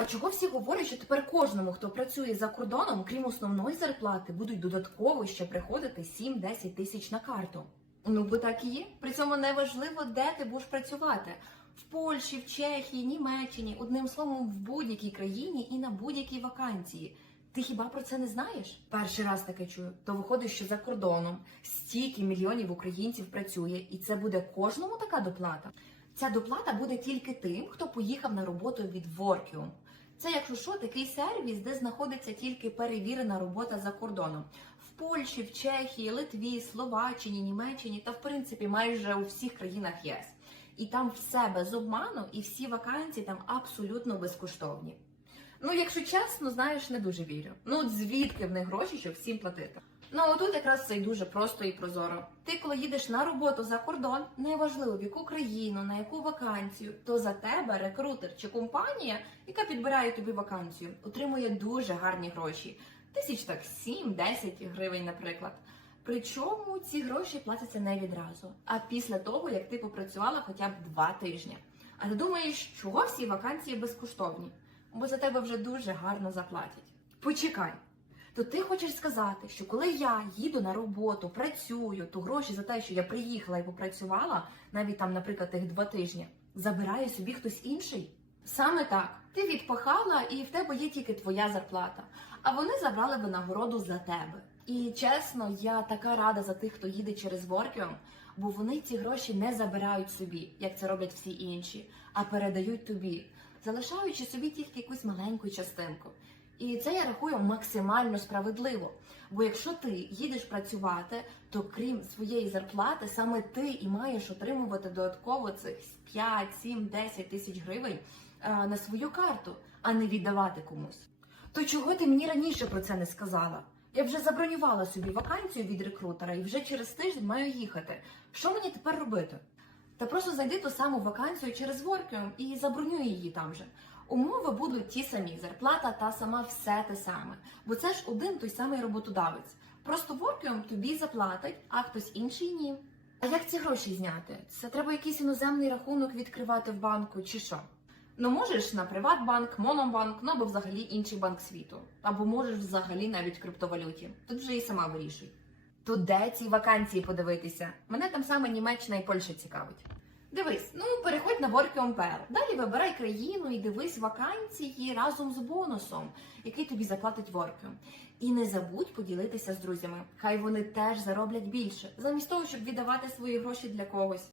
А чого всі говорять, що тепер кожному, хто працює за кордоном, крім основної зарплати, будуть додатково ще приходити 7-10 тисяч на карту? Ну, бо так і є. При цьому не важливо, де ти будеш працювати. В Польщі, в Чехії, Німеччині, одним словом, в будь-якій країні і на будь-якій вакансії. Ти хіба про це не знаєш? Перший раз таке чую. То виходить, що за кордоном стільки мільйонів українців працює, і це буде кожному така доплата. Ця доплата буде тільки тим, хто поїхав на роботу від Workium. Це, якщо що, такий сервіс, де знаходиться тільки перевірена робота за кордоном. В Польщі, в Чехії, Литві, Словаччині, Німеччині та в принципі майже у всіх країнах ЄС. І там все без обману, і всі вакансії там абсолютно безкоштовні. Ну, якщо чесно, знаєш, не дуже вірю. Ну, звідки в них гроші, щоб всім платити? Ну, отут якраз це й дуже просто і прозоро. Ти, коли їдеш на роботу за кордон, неважливо в яку країну, на яку вакансію, то за тебе рекрутер чи компанія, яка підбирає тобі вакансію, отримує дуже гарні гроші. Тисяч так 7-10 гривень, наприклад. Причому ці гроші платяться не відразу, а після того, як ти попрацювала хоча б два тижні. А ти думаєш, чого всі вакансії безкоштовні? Бо за тебе вже дуже гарно заплатять. Почекай. То ти хочеш сказати, що коли я їду на роботу, працюю, то гроші за те, що я приїхала і попрацювала, навіть там, наприклад, тих два тижні, забирає собі хтось інший? Саме так. Ти відпахала, і в тебе є тільки твоя зарплата. А вони забрали винагороду за тебе. І чесно, я така рада за тих, хто їде через Workium, бо вони ці гроші не забирають собі, як це роблять всі інші, а передають тобі, залишаючи собі тільки якусь маленьку частинку. І це я рахую максимально справедливо. Бо якщо ти їдеш працювати, то крім своєї зарплати, саме ти і маєш отримувати додатково цих 5, 7, 10 тисяч гривень е, на свою карту, а не віддавати комусь. То чого ти мені раніше про це не сказала? Я вже забронювала собі вакансію від рекрутера і вже через тиждень маю їхати. Що мені тепер робити? Та просто зайди ту саму вакансію через Workium і забронюй її там же. Умови будуть ті самі, зарплата та сама все те саме. Бо це ж один той самий роботодавець. Просто Workium тобі заплатить, а хтось інший ні. А як ці гроші зняти? Це треба якийсь іноземний рахунок відкривати в банку чи що? Ну можеш на Приватбанк, Монобанк, ну або взагалі інший банк світу. Або можеш взагалі навіть в криптовалюті. Тут вже і сама вирішуй. То де ці вакансії подивитися? Мене там саме Німеччина і Польща цікавить. Дивись, ну переходь на Workium.pl. Далі вибирай країну і дивись вакансії разом з бонусом, який тобі заплатить Workium. І не забудь поділитися з друзями. Хай вони теж зароблять більше, замість того, щоб віддавати свої гроші для когось.